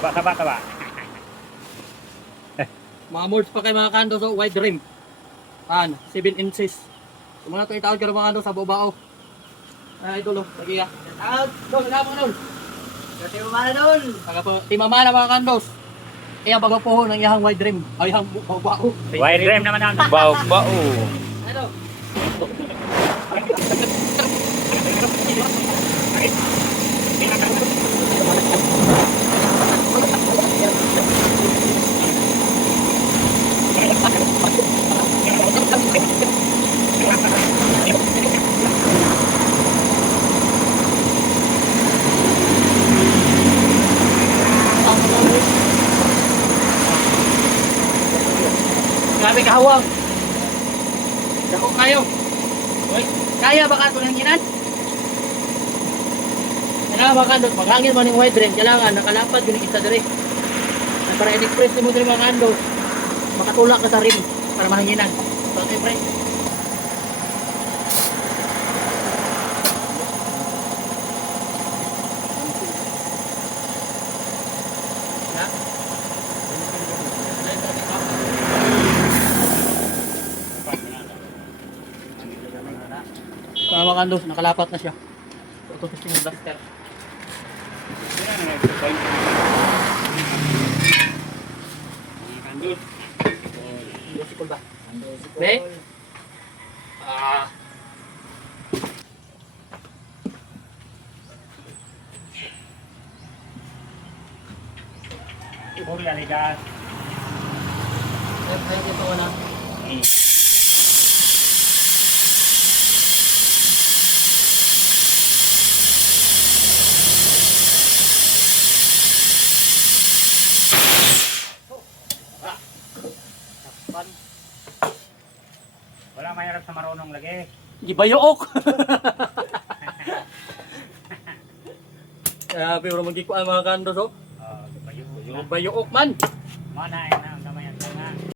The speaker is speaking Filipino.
Taba. Mga molds pa kay mga kandos so wide rim. 7 inches. Kung mga ito itawag ka mga kandos sa bubao. Idol, lagi ka. Out, dol, nagamo dol. Kasi mamana dol. Ti mamana mga kandos. Iya bago po ng iyang wide rim. Ay iyang bubao. Wide rim naman ang bao. Ano? Grabe kahawang. Dako kayo. Hoy, kaya ba ka ito ng ginan? Kailangan ba ka doon? Maghangin mo ng wide rim, kailangan nakalapad yun kita dire. Para in-express mo dire mga kandos, makatulak ka sa rim para mahanginan. So, siyempre. Mga kandos, nakalapat na siya. Ito testing yung duster. Kandus. Sikol ba? Be? Puro laligas. Kaya ito ko na. Wala mahirap sa marunong lagi. Gibayook! Pero magkikuan mga kandos oh. Oh, Gibayook man! Mana